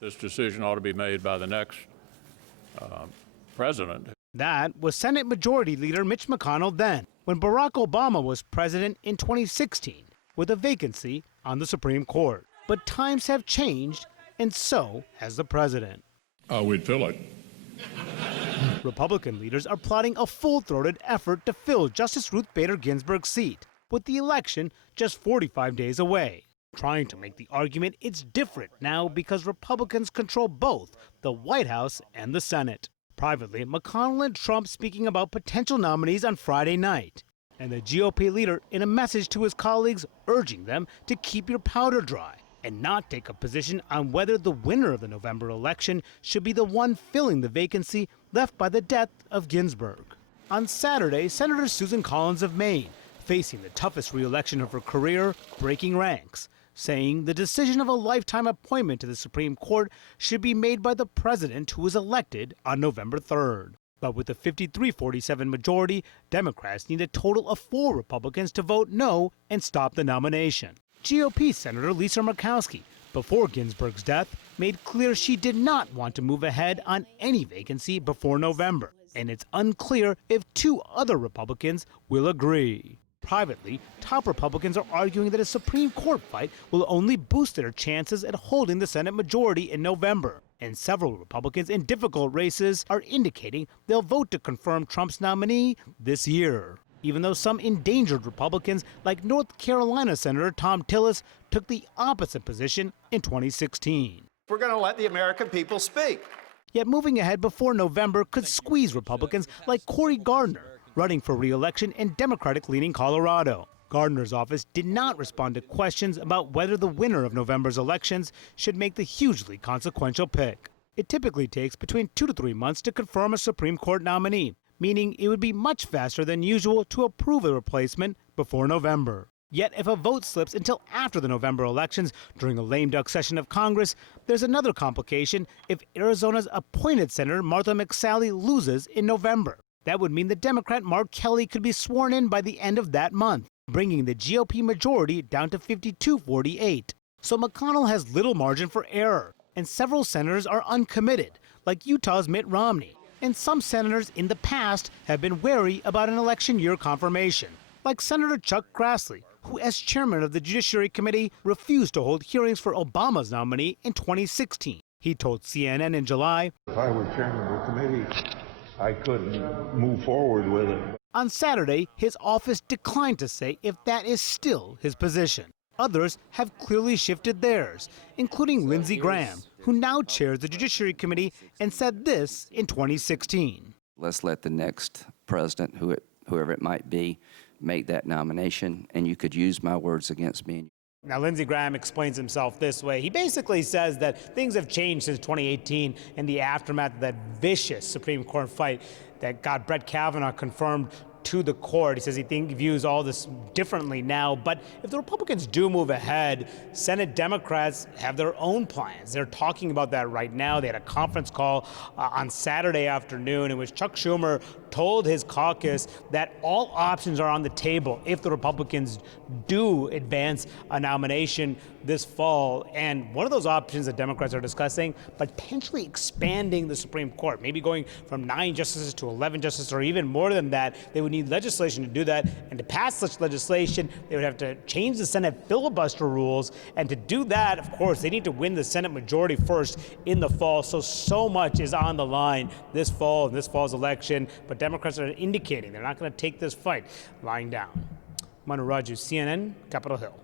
This decision ought to be made by the next president. That was Senate Majority Leader Mitch McConnell then, when Barack Obama was president in 2016, with a vacancy on the Supreme Court. But times have changed, and so has the president. We'd fill it. Republican leaders are plotting a full-throated effort to fill Justice Ruth Bader Ginsburg's seat, with the election just 45 days away, trying to make the argument it's different now because Republicans control both the White House and the Senate. Privately, McConnell and Trump speaking about potential nominees on Friday night, and the GOP leader in a message to his colleagues urging them to keep your powder dry and not take a position on whether the winner of the November election should be the one filling the vacancy left by the death of Ginsburg. On Saturday, Senator Susan Collins of Maine, facing the toughest re-election of her career, breaking ranks, saying the decision of a lifetime appointment to the Supreme Court should be made by the president who was elected on November 3rd. But with a 53-47 majority, Democrats need a total of 4 Republicans to vote no and stop the nomination. GOP Senator Lisa Murkowski, before Ginsburg's death, made clear she did not want to move ahead on any vacancy before November, and it's unclear if 2 other Republicans will agree. Privately, top Republicans are arguing that a Supreme Court fight will only boost their chances at holding the Senate majority in November. And several Republicans in difficult races are indicating they'll vote to confirm Trump's nominee this year, even though some endangered Republicans, like North Carolina Senator Thom Tillis, took the opposite position in 2016. We're going to let the American people speak. Yet moving ahead before November could squeeze Republicans like Cory Gardner, running for re-election in Democratic-leaning Colorado. Gardner's office did not respond to questions about whether the winner of November's elections should make the hugely consequential pick. It typically takes between 2 to 3 months to confirm a Supreme Court nominee, meaning it would be much faster than usual to approve a replacement before November. Yet if a vote slips until after the November elections during a lame duck session of Congress, there's another complication if Arizona's appointed Senator Martha McSally loses in November. That would mean the Democrat Mark Kelly could be sworn in by the end of that month, bringing the GOP majority down to 52-48. So McConnell has little margin for error, and several senators are uncommitted, like Utah's Mitt Romney. And some senators in the past have been wary about an election year confirmation, like Senator Chuck Grassley, who as chairman of the Judiciary Committee refused to hold hearings for Obama's nominee in 2016. He told CNN in July, "If I were chairman of the committee, I couldn't move forward with it." On Saturday, his office declined to say if that is still his position. Others have clearly shifted theirs, including Lindsey Graham, who now chairs the Judiciary Committee and said this in 2016. Let's let the next president, whoever it might be, make that nomination, and you could use my words against me. Now, Lindsey Graham explains himself this way. He basically says that things have changed since 2018 in the aftermath of that vicious Supreme Court fight that got Brett Kavanaugh confirmed to the court. He says he views all this differently now. But if the Republicans do move ahead, Senate Democrats have their own plans. They're talking about that right now. They had a conference call on Saturday afternoon in which Chuck Schumer told his caucus that all options are on the table if the Republicans do advance a nomination this fall. And one of those options that Democrats are discussing, potentially expanding the Supreme Court, maybe going from 9 justices to 11 justices, or even more than that. They would need legislation to do that. And to pass such legislation, they would have to change the Senate filibuster rules. And to do that, of course, they need to win the Senate majority first in the fall. So much is on the line this fall, in this fall's election. But Democrats are indicating they're not going to take this fight lying down. Manu Raju, CNN, Capitol Hill.